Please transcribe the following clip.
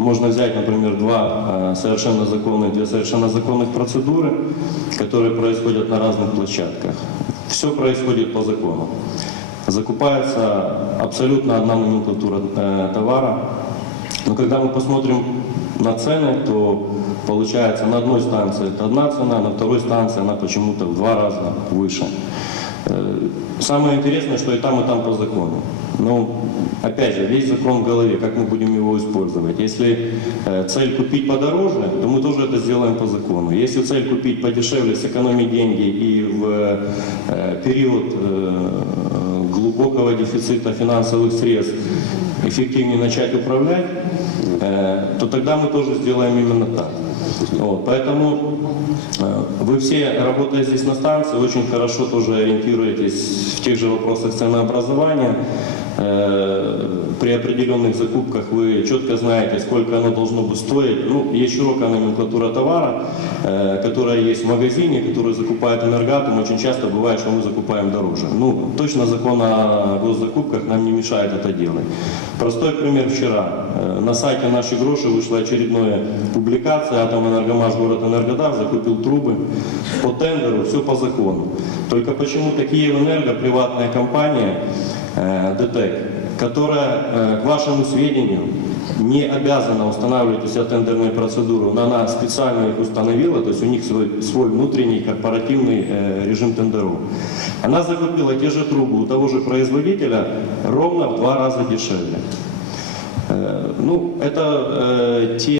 можно взять, например, два э, совершенно законных, две совершенно законных процедуры, которые происходят на разных площадках. Все происходит по закону. Закупается абсолютно одна номенклатура э, товара. Но когда мы посмотрим на цены, то получается на одной станции это одна цена, на второй станции она почему-то в два раза выше. Э, Самое интересное, что и там, и там по закону. Но, опять же, весь закон в голове, как мы будем его использовать. Если э, цель купить подороже, то мы тоже это сделаем по закону. Если цель купить подешевле, сэкономить деньги и в э, период глубокого дефицита финансовых средств эффективнее начать управлять, то тогда мы тоже сделаем именно так. Вот, поэтому вы все, работая здесь на станции, очень хорошо тоже ориентируетесь в тех же вопросах ценообразования. Э, При определенных закупках вы четко знаете, сколько оно должно быть стоить. Ну, есть широкая номенклатура товара, э, которая есть в магазине, которую закупает энергатом. Очень часто бывает, что мы закупаем дороже. Ну, точно закон о госзакупках нам не мешает это делать. Простой пример вчера. Э, На сайте «Наши гроши» вышла очередная публикация. Атомэнергомаш город Энергодар закупил трубы по тендеру, все по закону. Только почему-то Киевэнерго, приватная компания, ДТЭК, которая, э, к вашему сведению, не обязана устанавливать у себя тендерные процедуры, но она специально их установила, то есть у них свой, свой внутренний корпоративный э, режим тендеров. Она закупила те же трубы у того же производителя ровно в два раза дешевле. Э, Ну, это э, те